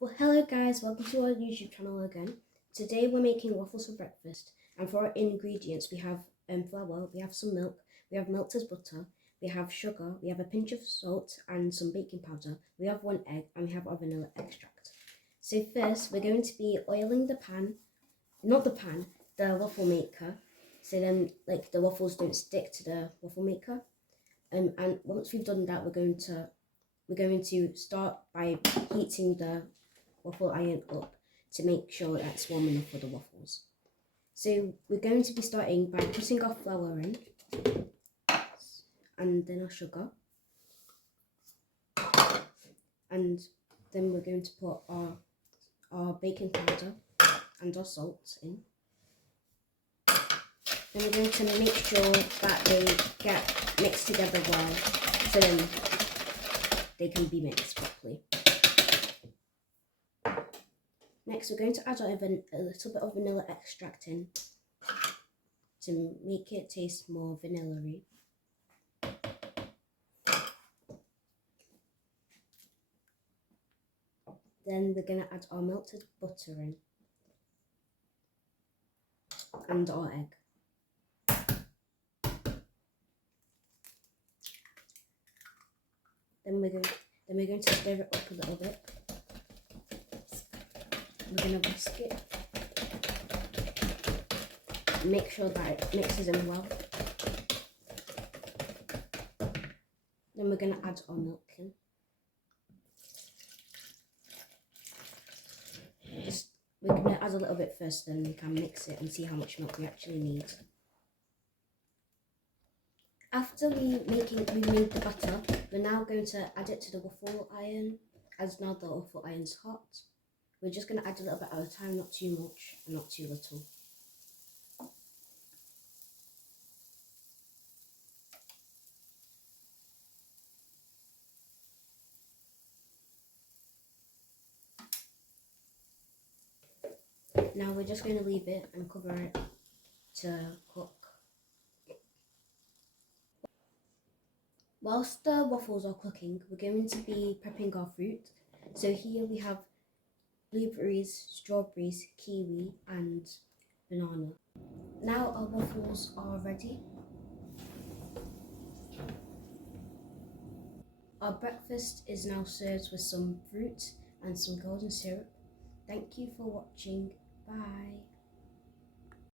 Well, hello guys, welcome to our YouTube channel again. Today we're making waffles for breakfast, and for our ingredients we have flour, we have some milk, we have melted butter, we have sugar, we have a pinch of salt and some baking powder, we have 1 egg, and we have our vanilla extract. So first we're going to be oiling the pan, the waffle maker, so then the waffles don't stick to the waffle maker. And once we've done that, we're going to start by heating the waffle iron up to make sure that's warm enough for the waffles. So we're going to be starting by putting our flour in, and then our sugar, and then we're going to put our baking powder and our salt in. Then we're going to make sure that they get mixed together well, so then they can be mixed properly. Next, we're going to add a little bit of vanilla extract in to make it taste more vanilla-y. Then we're going to add our melted butter in and our egg. Then we're going to stir it up a little bit. We're going to whisk it. Make sure that it mixes in well. Then we're going to add our milk in. We're going to add a little bit first, then we can mix it and see how much milk we actually need. After we made the butter, we're now going to add it to the waffle iron, as now the waffle iron's hot. We're just going to add a little bit at a time, not too much and not too little. Now we're just going to leave it and cover it to cook. Whilst the waffles are cooking, we're going to be prepping our fruit. So here we have blueberries, strawberries, kiwi and banana. Now our waffles are ready. Our breakfast is now served with some fruit and some golden syrup. Thank you for watching. Bye.